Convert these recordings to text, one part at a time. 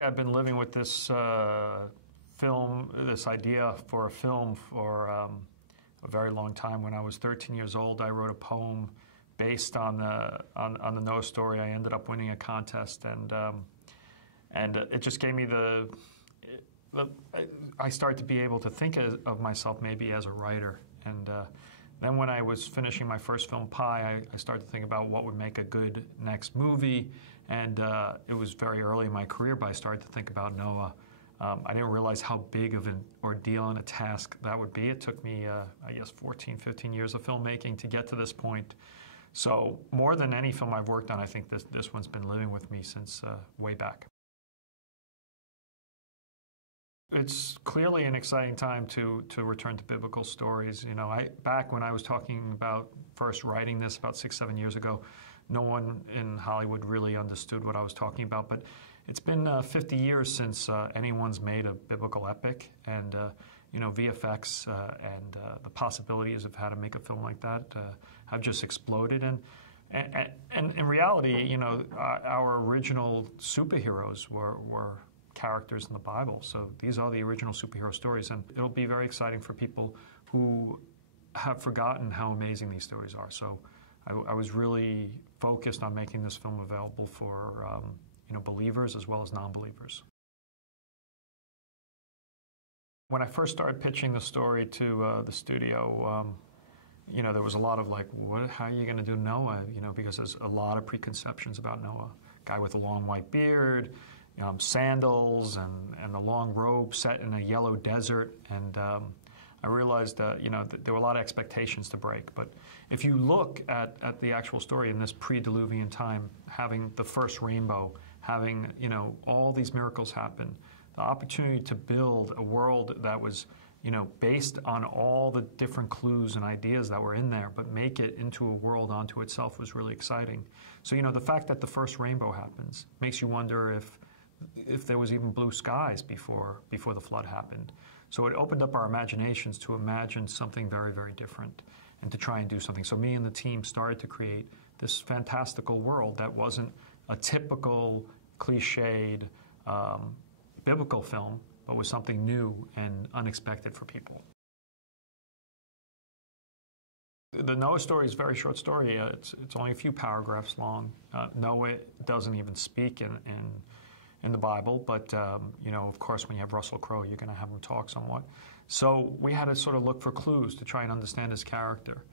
I've been living with this this idea for a film for a very long time. When I was 13 years old, I wrote a poem based on the Noah story. I ended up winning a contest, and it just gave me I started to be able to think of myself maybe as a writer. And then when I was finishing my first film, Pi, I started to think about what would make a good next movie. And it was very early in my career, but I started to think about Noah. I didn't realize how big of an ordeal and a task that would be. It took me, I guess, 14, 15 years of filmmaking to get to this point. So more than any film I've worked on, I think this one's been living with me since way back. It's clearly an exciting time to return to biblical stories. You know, back when I was talking about first writing this about 6, 7 years ago, no one in Hollywood really understood what I was talking about. But it's been 50 years since anyone's made a biblical epic, and you know, VFX and the possibilities of how to make a film like that have just exploded. And in reality, you know, our original superheroes were characters in the Bible. So these are the original superhero stories, and it'll be very exciting for people who have forgotten how amazing these stories are. So I was really focused on making this film available for you know, believers as well as non-believers. When I first started pitching the story to the studio, you know, there was a lot of like, how are you going to do Noah? You know, because there's a lot of preconceptions about Noah. Guy with a long white beard, sandals, and a long robe set in a yellow desert. And I realized that, you know, that there were a lot of expectations to break. But if you look at the actual story in this pre-Diluvian time, having the first rainbow, having, you know, all these miracles happen, the opportunity to build a world that was, you know, based on all the different clues and ideas that were in there, but make it into a world unto itself was really exciting. So, you know, the fact that the first rainbow happens makes you wonder if there was even blue skies before the flood happened. So it opened up our imaginations to imagine something very, very different and to try and do something. So me and the team started to create this fantastical world that wasn't a typical, cliched biblical film, but was something new and unexpected for people. The Noah story is a very short story. It's only a few paragraphs long. Noah doesn't even speak in the Bible, but you know, of course, when you have Russell Crowe, you're going to have him talk somewhat. So we had to sort of look for clues to try and understand his character.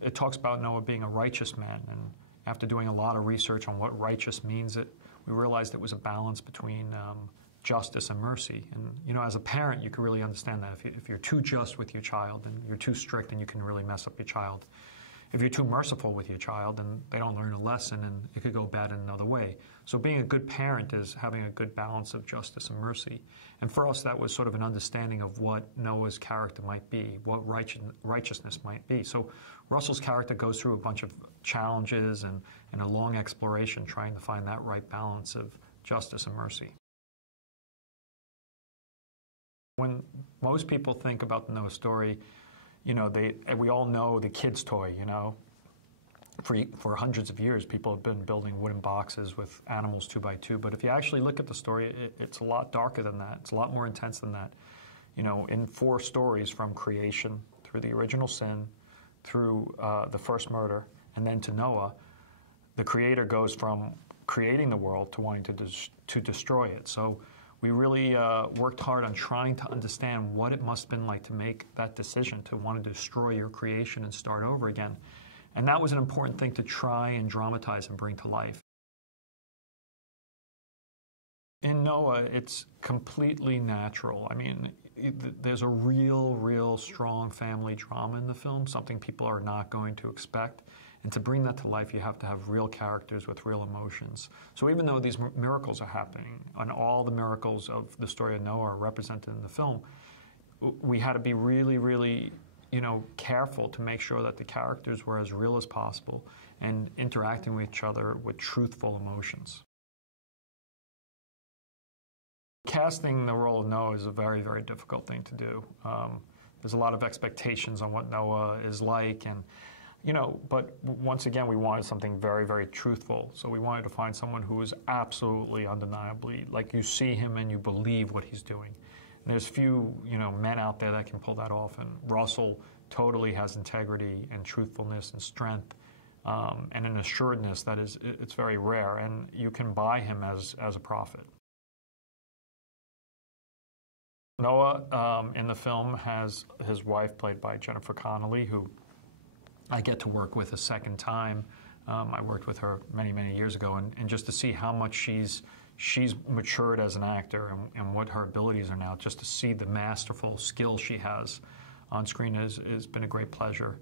It talks about Noah being a righteous man, and after doing a lot of research on what righteous means, we realized it was a balance between justice and mercy. And you know, as a parent, you can really understand that. If you're too just with your child, and you're too strict, then you can really mess up your child. If you're too merciful with your child, then they don't learn a lesson, and it could go bad in another way. So being a good parent is having a good balance of justice and mercy. And for us, that was sort of an understanding of what Noah's character might be, what righteousness might be. So Russell's character goes through a bunch of challenges and a long exploration trying to find that right balance of justice and mercy. When most people think about the Noah story, you know, we all know the kid's toy, you know. For hundreds of years, people have been building wooden boxes with animals 2 by 2. But if you actually look at the story, it's a lot darker than that. It's a lot more intense than that. You know, in 4 stories, from creation, through the original sin, through the first murder, and then to Noah, the Creator goes from creating the world to wanting to destroy it. So we really worked hard on trying to understand what it must have been like to make that decision, to want to destroy your creation and start over again. And that was an important thing to try and dramatize and bring to life. In Noah, it's completely natural. I mean, there's a real strong family drama in the film, something people are not going to expect. And to bring that to life, you have to have real characters with real emotions. So even though these miracles are happening, and all the miracles of the story of Noah are represented in the film, we had to be really, you know, careful to make sure that the characters were as real as possible and interacting with each other with truthful emotions. Casting the role of Noah is a very difficult thing to do. There's a lot of expectations on what Noah is like, and You know, but once again, we wanted something very, very truthful. So we wanted to find someone who is absolutely, undeniably, like you see him and you believe what he's doing. And there's few, you know, men out there that can pull that off. And Russell totally has integrity and truthfulness and strength and an assuredness that is, it's very rare. And you can buy him as a prophet. Noah in the film has his wife, played by Jennifer Connelly, who I get to work with a second time. I worked with her many, many years ago, and just to see how much she's matured as an actor and what her abilities are now, just to see the masterful skill she has on screen has been a great pleasure.